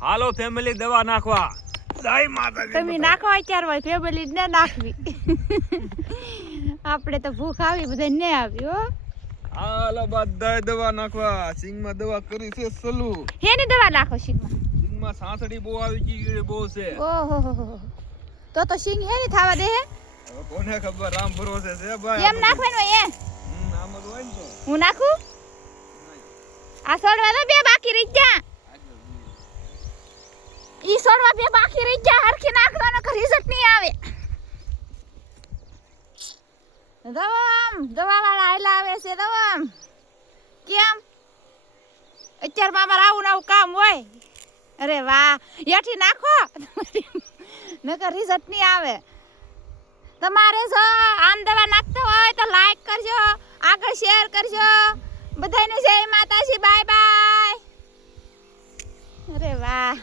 હાલો family દવા નાખવા. જય માતાજી. તમે નાખો અત્યારે હોય ફેમિલી ને નાખવી. આપણે તો ભૂખ આવી બધા ને આવી હો. હાલો બધાય દવા નાખવા. સિંગમાં દવા કરી છે સલુ. હેની દવા નાખો સિંગમાં? સિંગમાં સાંસડી બહુ આવી ગઈ બહુ છે. ઓહો તો સિંગ હેની થાવા દે હે? હવે કોને ખબર, રામ ભરોસે છે ભાઈ. એમ નાખવાનું હોય એ? આમ જ હોય ને તો. હું નાખું? આ છોડવા તો બે બાકી રહી ગયા. ઈ છોડવા બે બાકી રહી ગયા. હરખી નાખવાનો કે રિઝલ્ટ નહીં આવે. દવા વાળા આયલા આવે છે દવા. કેમ અત્યારે મામા આવું નવું કામ હોય? અરે વાહ, યાઠી નાખો નકર રિઝલ્ટ નહીં આવે. તમારે જો આમ દવા નાખતા હોય તો લાઈક કરજો, આગળ શેર કરજો. બધાને જય માતાજી, બાય બાય. અરે વાહ.